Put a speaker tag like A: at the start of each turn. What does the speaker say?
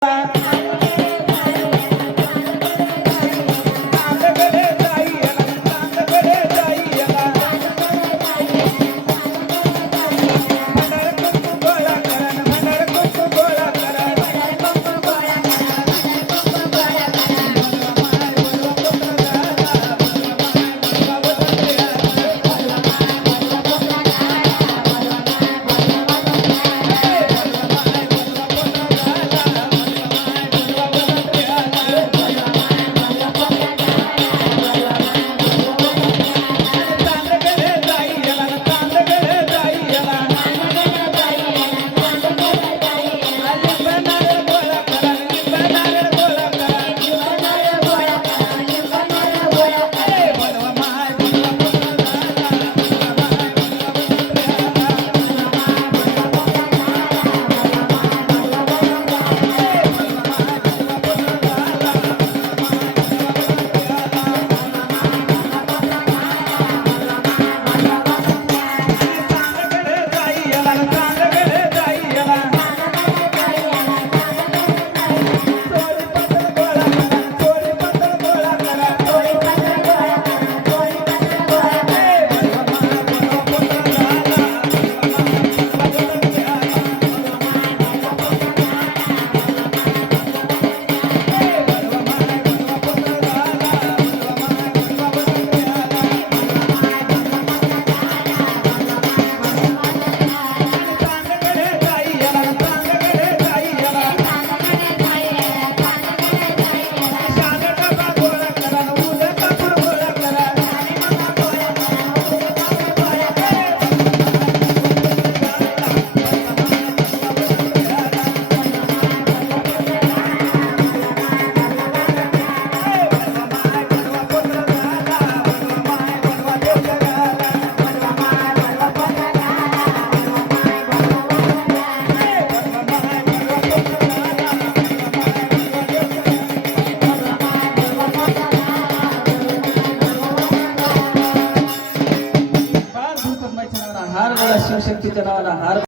A: Bye. या शिवशक्तीच्या नावाला हार